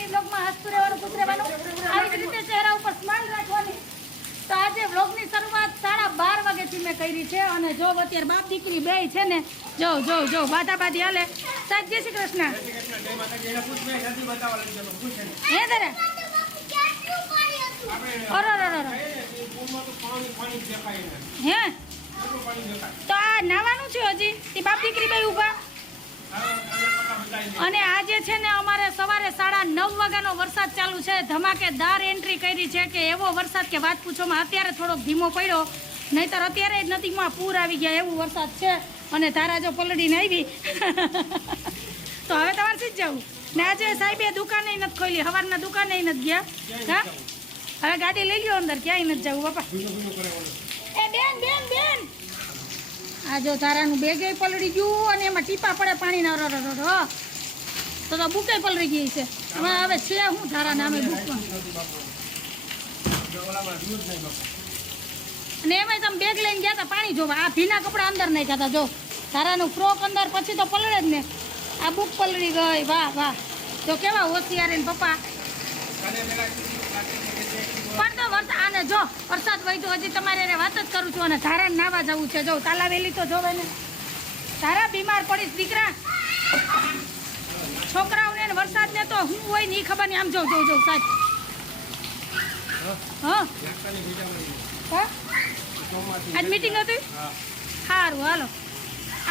Daily બ્લોગમાં હસતું રહેવાનું, ખુશ રહેવાનું, આવી જ રીતે ચહેરા ઉપર સ્માઈલ રાખવાની. તો આજે વ્લોગની શરૂઆત 12:30 વાગ્યાથી મેં કરી છે અને જો અત્યારે બાપ દીકરી બે છે ને, જો બાધી હાલે. સાહેબ જય શ્રી કૃષ્ણ. હે તારે હે તો આ નાવાનું છે હજી તે બાપ દીકરી બે ઉભા. અને આજે છે ને અમારે સવારે 9:30 વાગ્યાનો વરસાદ ચાલુ છે. ધમાકેદાર એન્ટ્રી કરી છે કે એવો વરસાદ કે વાત પૂછોમાં. અત્યારે થોડોક ધીમો પડ્યો, નહીતર અત્યારે જ નદીમાં પૂર આવી ગયા એવું વરસાદ છે. અને ધારા જો પલળીને આવી તો હવે તમારે શી જ જવું ને. આજે સાહેબે દુકાને નથી ખોલી, સવારના દુકાને નથી ગયા. હા હવે ગાડી લઈ લ્યો અંદર, ક્યાંય નથી જવું બાપા. એ બેન આ જો ધારાનું બેગ પલળી ગયું અને એમાં ટીપા પડે પાણીના. તો બુકે પલળી ગઈ છે. હવે છે હું ધારા નામે બુકમાં. અને એમાં તમે બેગ લઈને ગયા હતા પાણી જોવા. આ ભીના કપડા અંદર નાખ્યા હતા. જો ધારાનું ફ્રોક અંદર, પછી તો પલળે જ ને. આ બુક પલળી ગઈ. વાહ જો કેવા હોશિયાર ને પપ્પા. પણ તો આને જો વરસાદ વહી હજી તમારે એને વાત જ કરું છું. અને ધારાને નાવા જવું છે. જો તાલાવેલી તો જોવે ને. ધારા બીમાર પડીશ દીકરા. છોકરાઓને વરસાદ ને તો હું હોય ને એ ખબર નહીં. આમ જો સાહેબ. હા આજ મીટિંગ હતી. સારું હાલો.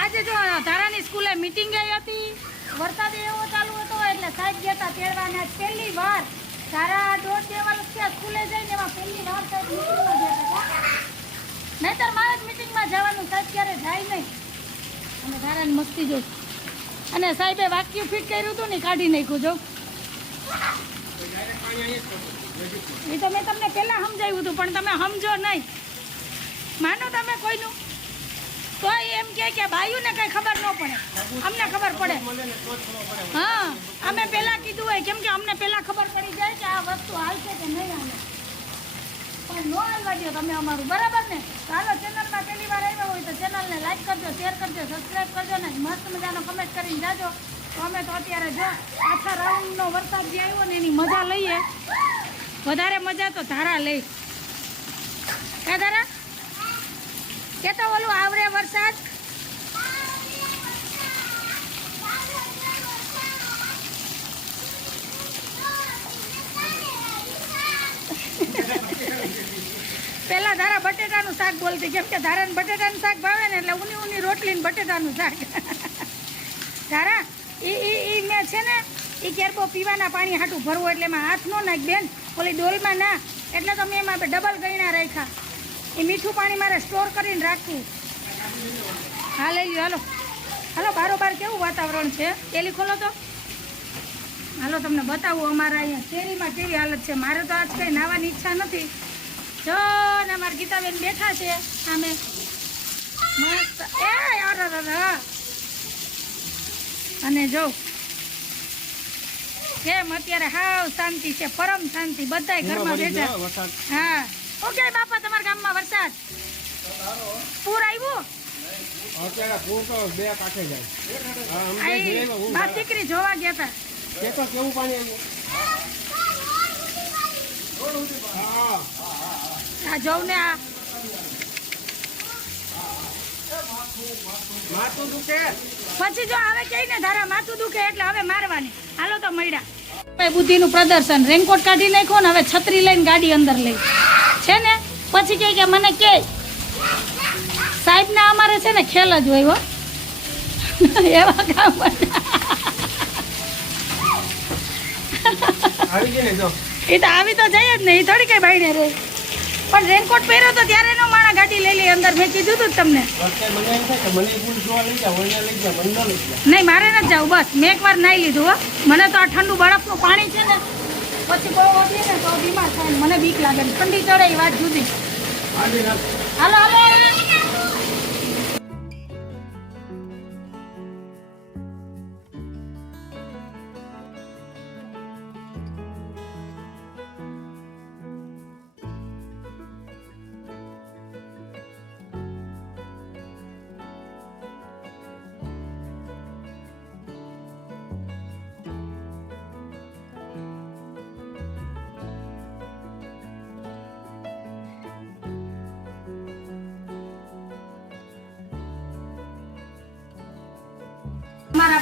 આજે જો ધારાની સ્કૂલે મીટિંગ હતી. વરસાદ એવો ચાલુ હતો એટલે સાહેબ ગયા હતા તેડવાને. પહેલી વાર ધારા 1.5-2 વર્ષ થયા સ્કૂલે જઈને, એમાં પહેલી વાર સાહેબ મીટિંગમાં ગયા હતા. નહીતર મારે જ મીટિંગમાં જવાનું. સાહેબ ક્યારે જાય નહીં. અને ધારાની મસ્તી જો. અને સાહેબે વાક્યું ફિટ કર્યું હતું ને, કાઢી નાખ્યું. જો એ તો મેં તમને પહેલાં સમજાવ્યું હતું પણ તમે સમજો નહીં. માનો તમે કોઈનું તો એમ કે બાયુને કંઈ ખબર ન પડે, અમને ખબર પડે. હા અમે પહેલાં કીધું હોય, કેમ કે અમને પહેલાં ખબર પડી જાય કે આ વસ્તુ હાલશે કે નહીં હાલે. પણ ન હાલવા દો તમે અમારું, બરાબર ને. ચાલો ચેનલમાં પહેલી વાર આવ્યા હોય તો ચેનલને લાઈક કરજો, શેર કરજો, સબસ્ક્રાઈબ કરજો ને મસ્ત મજાનો કમેન્ટ કરીને જાજો. તો અમે તો અત્યારે જો આખા રાઉન્ડનો વરસાદ જે આવ્યો ને એની મજા લઈએ. વધારે મજા તો ધારા લઈ. ક્યાં ધારા કે તો ઓલું આવરે વરસાદ. પેલા ધારા બટેટાનું શાક બોલતી, કેમ કે ધારાને બટેટાનું શાક ભાવે ને એટલે ઊની રોટલી ને બટેટાનું શાક. ધારા ઈ મેં છે ને એ કેરબો પીવાના પાણી હાટું ભરવું એટલે એમાં હાથ ન નાખ બેન, ઓલી ડોલમાં ના. એટલે તો મેં એમાં ડબલ ગયણા રાખ્યા. એ મીઠું પાણી મારે સ્ટોર કરીને રાખવું. હા લઈ લ્યો. હાલો બારોબાર કેવું વાતાવરણ છે. પેલી ખોલો તો હાલો તમને બતાવું અમારા અહીંયા શેરીમાં કેવી હાલત છે. મારે તો આજ કંઈ નાવાની ઈચ્છા નથી. જો ને અમારા ગીતાબેન બેઠા છે સામે મસ્ત. અને જો કેમ અત્યારે હાવ શાંતિ છે, પરમ શાંતિ. બધાય ઘરમાં બેઠા. હા ઓકે બાપા તમારા ગામમાં વરસાદ પૂર આવ્યું. બાપ દીકરી જોવા ગયા હતા. કેવું પાણી આ જોઉં ને આ પછી જો આવે કઈ ને ધારા માથું દુખે એટલે હવે મારવાની. હાલો તો મળ્યા બુદ્ધિનું પ્રદર્શન. રેનકોટ કાઢી નાખ્યો ને હવે છત્રી લઈને ગાડી અંદર લઈ છે ને. પછી કે મને કે સાહેબ ના અમારે છે ને ખેલ જ હોય હો. એવા કામ એ તો આવી તો જઈએ જ ને. એ થોડી કઈ બાઈને રહે. પણ રેનકોટ પહેર્યો તો ત્યારે નો માણા ગાડી લઈ લઈ અંદર. મેં કીધું હતું તમને નહીં મારે નથી જવું. બસ મેં એકવાર નાહી લીધું હો. મને તો આ ઠંડુ બરફનું પાણી છે ને પછી બહુ વધીએ ને તો બીમાર થાય. મને બીક લાગે. ઠંડી ચડે એ વાત જુદી. હાલો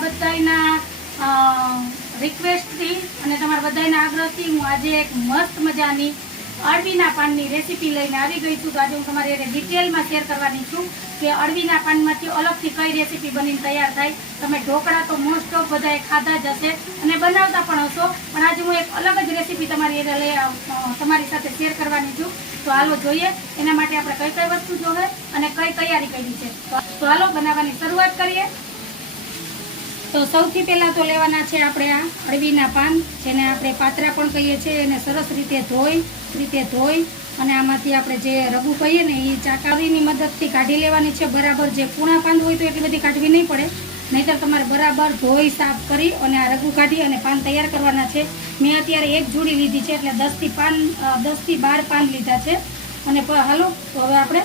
બધાના રિક્વેસ્ટથી અને તમારા બધાના આગ્રહથી હું આજે એક મસ્ત મજાની અળવીના પાનની રેસીપી લઈને આવી ગઈ છું. તો આજે હું તમારી એને ડિટેલમાં શેર કરવાની છું કે અળવીના પાનમાંથી અલગથી કઈ રેસીપી બનીને તૈયાર થાય. તમે ઢોકળા તો મોસ્ટ ઓફ બધાએ ખાધા જ હશે અને બનાવતા પણ હશો, પણ આજે હું એક અલગ જ રેસીપી તમારી એને તમારી સાથે શેર કરવાની છું. તો હાલો જોઈએ એના માટે આપણે કઈ કઈ વસ્તુ જોવે અને કઈ તૈયારી કરી છે. તો હાલો બનાવવાની શરૂઆત કરીએ. તો સૌથી પહેલાં તો લેવાના છે આપણે આ અળવીના પાન, જેને આપણે પાત્રા પણ કહીએ છીએ. એને સરસ રીતે ધોઈ અને આમાંથી આપણે જે રગુ કહીએ ને એ ચાકારીની મદદથી કાઢી લેવાની છે બરાબર. જે કૂણા પાન હોય તો એટલી બધી કાઢવી નહીં પડે, નહીંતર તમારે બરાબર ધોઈ સાફ કરી અને આ રગુ કાઢી અને પાન તૈયાર કરવાના છે. મેં અત્યારે એક જોડી લીધી છે એટલે 10 થી 12 પાન લીધા છે. અને હાલો તો હવે આપણે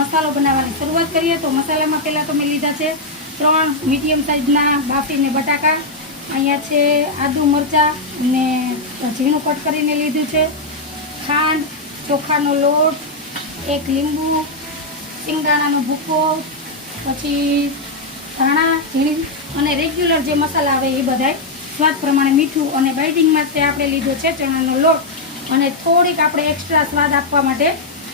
મસાલો બનાવવાની શરૂઆત કરીએ. તો મસાલામાં પહેલાં તો મેં લીધા છે 3 મીડિયમ સાઇઝના બાફીને બટાકા. અહીંયા છે આદુ મરચાં ને ઝીણું કટ કરીને લીધું છે, ખાંડ, ચોખાનો લોટ, 1 લીંબુ, સિંગદાણાનો ભૂકો, પછી ધાણા ઝીણી અને રેગ્યુલર જે મસાલા આવે એ બધાય, સ્વાદ પ્રમાણે મીઠું, અને બાઇડિંગ માટે આપણે લીધો છે ચણાનો લોટ, અને થોડીક આપણે એક્સ્ટ્રા સ્વાદ આપવા માટે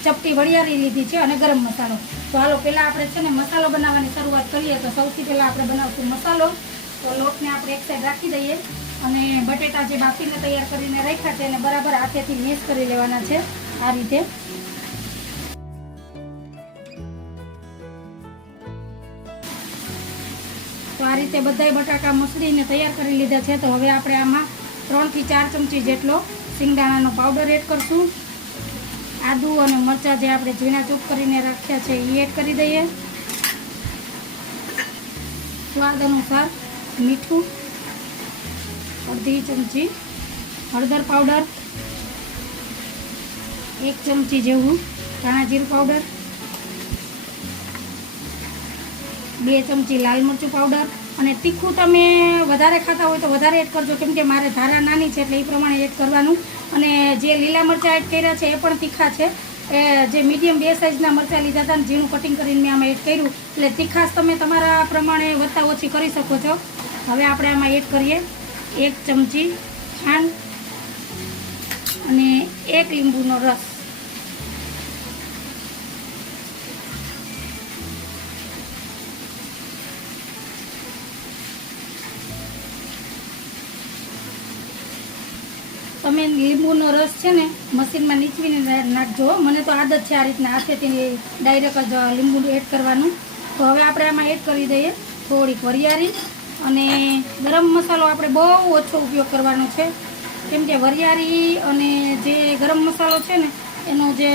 ચપટી વરિયાળી લીધી છે અને ગરમ મસાલો. તો હાલો પહેલાં આપણે છે ને મસાલો બનાવવાની શરૂઆત કરીએ. તો સૌથી પહેલાં આપણે બનાવશું મસાલો. તો લોટને આપણે એક સાઈડ રાખી દઈએ અને બટેટા જે બાફીને તૈયાર કરીને રાખ્યા છે એને બરાબર હાથેથી મિક્સ કરી લેવાના છે આ રીતે. તો આ રીતે બધાય બટાકા મસળીને તૈયાર કરી લીધા છે. તો હવે આપણે આમાં 3 થી 4 ચમચી જેટલો સિંગદાણાનો પાવડર એડ કરશું. આદુ અને મરચાં જે આપણે ઝીણા ચોપ કરીને રાખ્યા છે એ એડ કરી દઈએ. સ્વાદ અનુસાર મીઠું, અડધી ચમચી હળદર પાવડર, 1 ચમચી જેવું ધાણા જીરું પાવડર, 2 ચમચી લાલ મરચું પાવડર. અને તીખું તમે વધારે ખાતા હોય તો વધારે એડ કરજો, કેમ કે મારે ધારા નાની છે એટલે એ પ્રમાણે એડ કરવાનું. અને જે લીલા મરચાં એડ કર્યા છે એ પણ તીખા છે. એ જે મીડિયમ 2 સાઇઝના મરચાં લીધા હતા ને ઝીણું કટિંગ કરીને મેં આમાં એડ કર્યું, એટલે તીખાશ તમે તમારા પ્રમાણે વધતા ઓછી કરી શકો છો. હવે આપણે આમાં એડ કરીએ 1 ચમચી ખાંડ અને 1 લીંબુનો રસ. તમે લીંબુનો રસ છે ને મશીનમાં નીચવીને નાખજો. મને તો આદત છે આ રીતના હાથેથી ડાયરેક્ટ જ લીંબુ એડ કરવાનું. તો હવે આપણે આમાં એડ કરી દઈએ થોડીક વરિયાળી. અને ગરમ મસાલો આપણે બહુ ઓછો ઉપયોગ કરવાનો છે, કેમ કે વરિયાળી અને જે ગરમ મસાલો છે ને એનો જે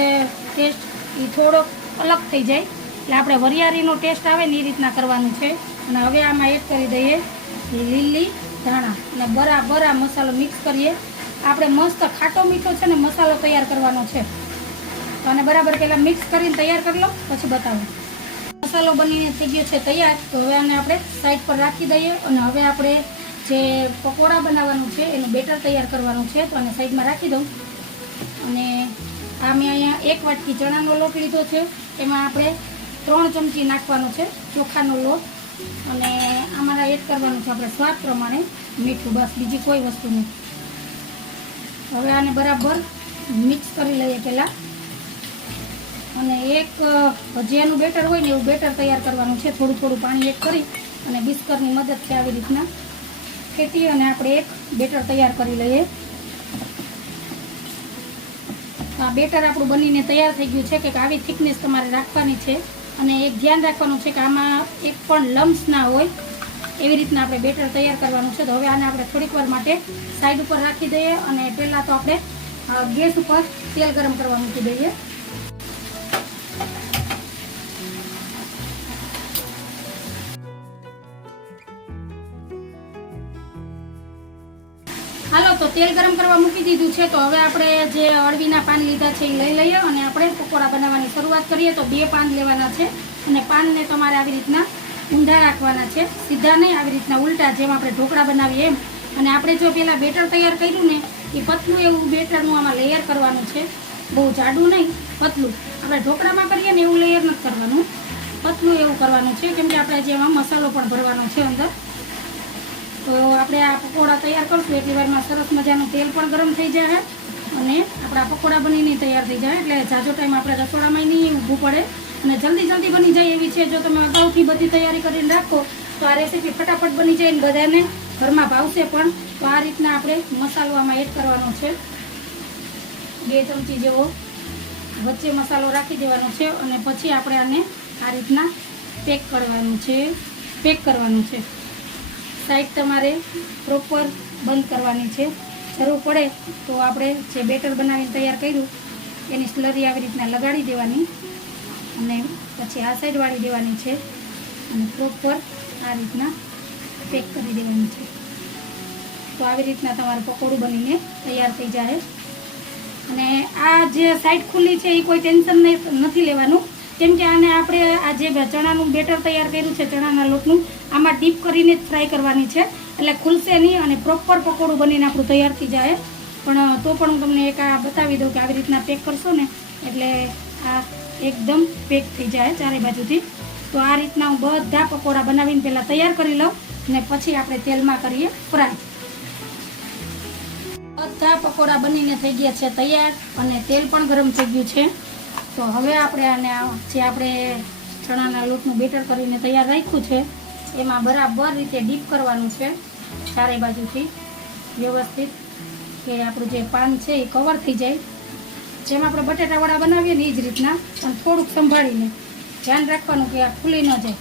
ટેસ્ટ એ થોડોક અલગ થઈ જાય, એટલે આપણે વરિયાળીનો ટેસ્ટ આવે ને એ રીતના કરવાનું છે. અને હવે આમાં એડ કરી દઈએ લીલી ધાણા અને બરાબર આ મસાલો મિક્સ કરીએ. આપણે મસ્ત ખાટો મીઠો છે ને મસાલો તૈયાર કરવાનો છે. તો આને બરાબર પહેલાં મિક્સ કરીને તૈયાર કરી લો, પછી બતાવું. મસાલો બનીને થઈ ગયો છે તૈયાર. તો હવે આને આપણે સાઈડ પર રાખી દઈએ. અને હવે આપણે જે પકોડા બનાવવાનું છે એનું બેટર તૈયાર કરવાનું છે. તો આને સાઈડમાં રાખી દઉં. અને આ મેં અહીંયા 1 વાટકી ચણાનો લોટ લીધો છે, એમાં આપણે 3 ચમચી નાખવાનો છે ચોખાનો લોટ. અને આમાં એડ કરવાનું છે આપણે સ્વાદ પ્રમાણે મીઠું, બસ બીજી કોઈ વસ્તુ નહીં. હવે આને બરાબર મિક્સ કરી લઈએ પહેલાં. અને એક ભજીયાનું બેટર હોય ને એવું બેટર તૈયાર કરવાનું છે. થોડું થોડું પાણી એડ કરી અને બિસ્કરની મદદથી આવી રીતના ફેટી અને આપણે એક બેટર તૈયાર કરી લઈએ. આ બેટર આપણું બનીને તૈયાર થઈ ગયું છે કે આવી થિકનેસ તમારે રાખવાની છે. અને એક ધ્યાન રાખવાનું છે કે આમાં એક પણ લમ્સ ના હોય, એવી રીતના આપણે બેટર તૈયાર કરવાનું છે. તો હવે આને આપણે થોડીક વાર માટે સાઈડ ઉપર રાખી દઈએ. અને પહેલાં તો આપણે ગેસ ઉપર તેલ ગરમ કરવા મૂકી દઈએ. હાલો તો તેલ ગરમ કરવા મૂકી દીધું છે. તો હવે આપણે જે અળવીના પાન લીધા છે એ લઈ લઈએ અને આપણે પકોડા બનાવવાની શરૂઆત કરીએ. તો 2 પાન લેવાના છે અને પાનને તમારે આવી રીતના ઊંધા રાખવાના છે, સીધા નહીં, આવી રીતના ઉલટા, જેમ આપણે ઢોકળા બનાવીએ એમ. અને આપણે જો પહેલાં બેટર તૈયાર કર્યું ને એ પતલું એવું બેટરનું આમાં લેયર કરવાનું છે. બહુ જાડું નહીં, પતલું. આપણે ઢોકળામાં કરીએ ને એવું લેયર નથી કરવાનું, પતલું એવું કરવાનું છે, કેમ કે આપણે જેમાં મસાલો પણ ભરવાનો છે અંદર. તો આપણે આ પકોડા તૈયાર કરશું એટલી વારમાં સરસ મજાનું તેલ પણ ગરમ થઈ જાય અને આપણા પકોડા બનીને તૈયાર થઈ જાય. એટલે ઝાઝો ટાઈમ આપણે રસોડામાં નહીં ઊભું પડે અને જલ્દી બની જાય એવી છે. જો તમે અગાઉથી બધી તૈયારી કરીને રાખો તો આ રેસીપી ફટાફટ બની જાય અને બધાને ઘરમાં ભાવશે પણ. તો આ રીતના આપણે મસાલો આમાં એડ કરવાનો છે. 2 ચમચી જેવો વચ્ચે મસાલો રાખી દેવાનો છે અને પછી આપણે આને આ રીતના પેક કરવાનું છે. સાઈડ તમારે પ્રોપર બંધ કરવાની છે. જરૂર પડે તો આપણે જે બેટર બનાવીને તૈયાર કર્યું એની સ્લરી આવી રીતના લગાડી દેવાની અને પછી આ સાઈડ વાળી દેવાની છે અને પ્રોપર આ રીતના પેક કરી દેવાની છે. તો આવી રીતના તમારું પકોડું બનીને તૈયાર થઈ જાય. અને આ જે સાઈડ ખુલ્લી છે એ કોઈ ટેન્શન નથી લેવાનું, કેમ કે આને આપણે આ જે ચણાનું બેટર તૈયાર કર્યું છે ચણાના લોટનું આમાં ડીપ કરીને જ ફ્રાય કરવાની છે. એટલે ખુલશે નહીં અને પ્રોપર પકોડું બનીને આપણું તૈયાર થઈ જાય. પણ તો પણ હું તમને એક આ બતાવી દઉં કે આવી રીતના પેક કરશો ને એટલે આ એકદમ પેક થઈ જાય ચારે બાજુથી. તો આ રીતના હું બધા પકોડા બનાવીને પહેલાં તૈયાર કરી લઉં અને પછી આપણે તેલમાં કરીએ ફ્રાય. બધા પકોડા બનીને થઈ ગયા છે તૈયાર અને તેલ પણ ગરમ થઈ ગયું છે. તો હવે આપણે આને જે આપણે ચણાના લોટનું બેટર કરીને તૈયાર રાખ્યું છે એમાં બરાબર રીતે ડીપ કરવાનું છે ચારે બાજુથી વ્યવસ્થિત, કે આપણું જે પાન છે એ કવર થઈ જાય. જેમ આપણે બટેટાવડા બનાવીએ ને એ જ રીતના, પણ થોડુંક સંભાળીને ધ્યાન રાખવાનું કે આ ખુલી ન જાય.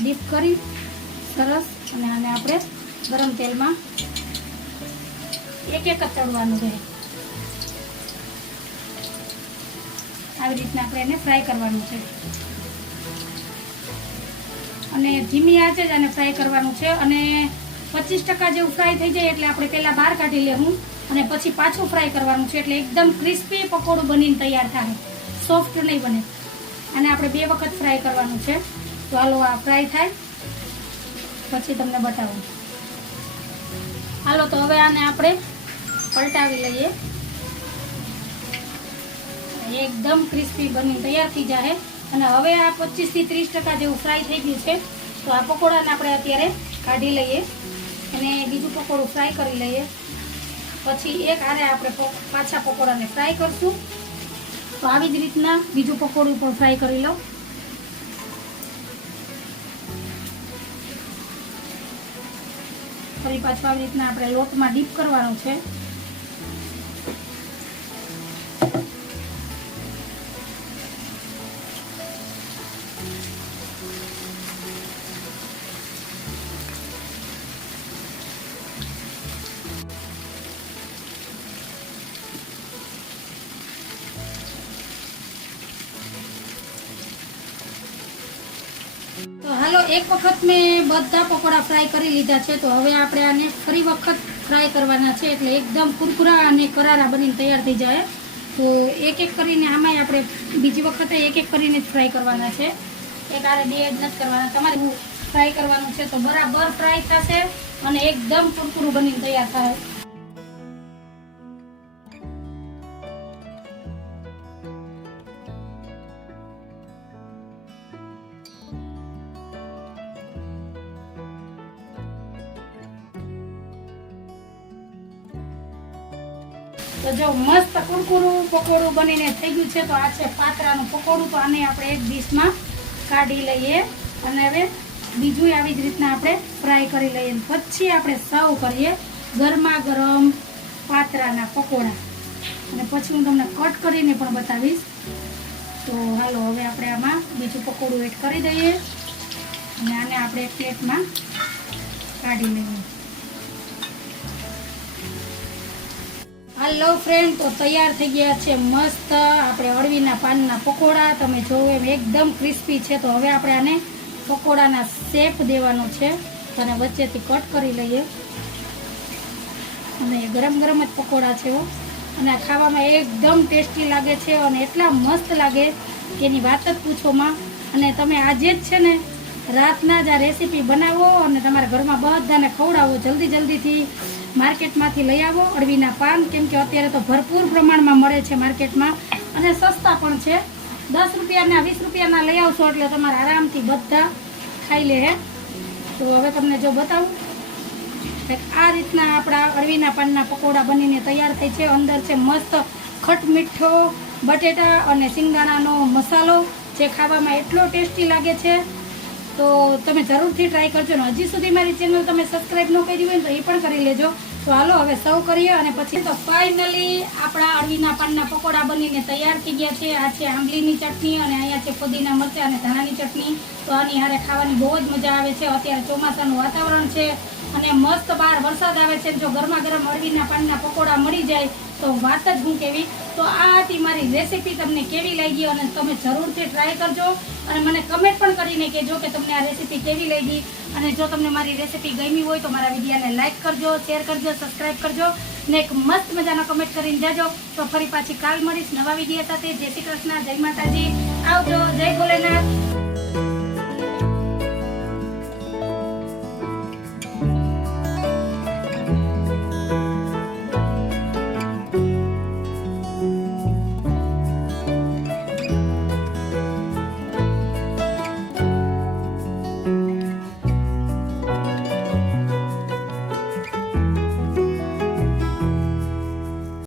ડીપ કરી સરસ અને આને આપણે ગરમ તેલમાં એક જ ચડવાનું રહે. આવી રીતના આપણે એને ફ્રાય કરવાનું છે અને ધીમી આંચે જ આને ફ્રાય કરવાનું છે. અને 25% જેવું ફ્રાય થઈ જાય એટલે આપણે પહેલાં બહાર કાઢી લેવું અને પછી પાછું ફ્રાય કરવાનું છે. એટલે એકદમ ક્રિસ્પી પકોડું બનીને તૈયાર થાય, સોફ્ટ નહીં બને. અને આપણે 2 વખત ફ્રાય કરવાનું છે. તો હાલો આ ફ્રાય થાય પછી તમને બતાવું. હાલો તો હવે આને આપણે પલટાવી લઈએ. એકદમ ક્રિસ્પી બની તૈયાર થઈ જાય. અને હવે આ 25 થી 30% જેવું ફ્રાય થઈ ગયું છે. તો આ પકોડાને આપણે અત્યારે કાઢી લઈએ અને બીજું પકોડું ફ્રાય કરી લઈએ. પછી એક આરે આપણે પાછા પકોડાને ફ્રાય કરશું. તો આવી જ રીતના બીજું પકોડું પણ ફ્રાય કરી લઉં. ફરી પાછું આવી રીતના આપણે લોટમાં ડીપ કરવાનું છે. તો હાલો એક વખત મેં બધા પકોડા ફ્રાય કરી લીધા છે. તો હવે આપણે આને ફરી વખત ફ્રાય કરવાના છે એટલે એકદમ કુરકુરા અને કરારા બનીને તૈયાર થઈ જાય. તો એક એક કરીને આમાંય આપણે બીજી વખતે એક એક કરીને જ ફ્રાય કરવાના છે. એક આરે 2 જ નથી કરવાના, તમારે ફ્રાય કરવાનું છે. તો બરાબર ફ્રાય થશે અને એકદમ કુરકુરું બનીને તૈયાર થાય. તો જો મસ્ત કુરકુરું પકોડું બનીને થઈ ગયું છે. તો આ છે પાતરાનું પકોડું. તો આને આપણે એક ડીશમાં કાઢી લઈએ અને હવે બીજું આવી જ રીતના આપણે ફ્રાય કરી લઈએ. પછી આપણે સર્વ કરીએ ગરમા ગરમ પાતરાના પકોડા. અને પછી હું તમને કટ કરીને પણ બતાવીશ. તો હાલો હવે આપણે આમાં બીજું પકોડું એડ કરી દઈએ અને આને આપણે એક પ્લેટમાં કાઢી લઈએ. હાલો ફ્રેન્ડ, તો તૈયાર થઈ ગયા છે મસ્ત આપણે અળવીના પાનના પકોડા. તમે જોવો એમ એકદમ ક્રિસ્પી છે. તો હવે આપણે આને પકોડાના શેપ દેવાનો છે અને વચ્ચેથી કટ કરી લઈએ. અને ગરમ ગરમ જ પકોડા છે અને આ ખાવામાં એકદમ ટેસ્ટી લાગે છે અને એટલા મસ્ત લાગે કે એની વાત જ પૂછોમાં. અને તમે આજે જ છે ને રાતના જ આ રેસીપી બનાવો અને તમારા ઘરમાં બધાને ખવડાવો. જલ્દીથી માર્કેટમાંથી લઈ આવો અળવીના પાન, કેમ કે અત્યારે તો ભરપૂર પ્રમાણમાં મળે છે માર્કેટમાં અને સસ્તા પણ છે. 10 રૂપિયાના 20 રૂપિયાના લઈ આવશો એટલે તમારે આરામથી બધા ખાઈ લે. તો હવે તમને જો બતાવું આ રીતના આપણા અળવીના પાનના પકોડા બનીને તૈયાર થાય છે. અંદર છે મસ્ત ખટ મીઠો બટેટા અને સિંગદાણાનો મસાલો, જે ખાવામાં એટલો ટેસ્ટી લાગે છે. તો તમે જરૂરથી ટ્રાય કરજો ને હજી સુધી મારી ચેનલ તમે સબસ્ક્રાઈબ ન કરી હોય તો એ પણ કરી લેજો. તો હાલો હવે સર્વ કરીએ અને પછી તો ફાઇનલી આપણા અળવીના પાનના પકોડા બનીને તૈયાર થઈ ગયા છે. આ છે આંબલીની ચટણી અને અહીંયા છે પુદીના મરચાં અને ધાણાની ચટણી. તો આની હારે ખાવાની બહુ જ મજા આવે છે. અત્યારે ચોમાસાનું વાતાવરણ છે અને મસ્ત બહાર વરસાદ આવે છે. જો ગરમા ગરમ અળવીના પાનના પકોડા મળી જાય તો વાત જ હું કેવી. તો આ હતી મારી રેસીપી. તમને કેવી લાગી અને તમે જરૂરથી ટ્રાય કરજો અને મને કમેન્ટ પણ કરીને કહેજો કે તમને આ રેસીપી કેવી લાગી. અને જો તમને મારી રેસીપી ગમી હોય તો મારા વિડીયોને લાઇક કરજો, શેર કરજો, સબસ્ક્રાઈબ કરજો ને એક મસ્ત મજાનો કમેન્ટ કરીને જાજો. તો ફરી પાછી કાલ મળીશ નવા વિડીયો સાથે. જય શ્રી કૃષ્ણ, જય માતાજી, આવજો, જય ભોલેનાથ.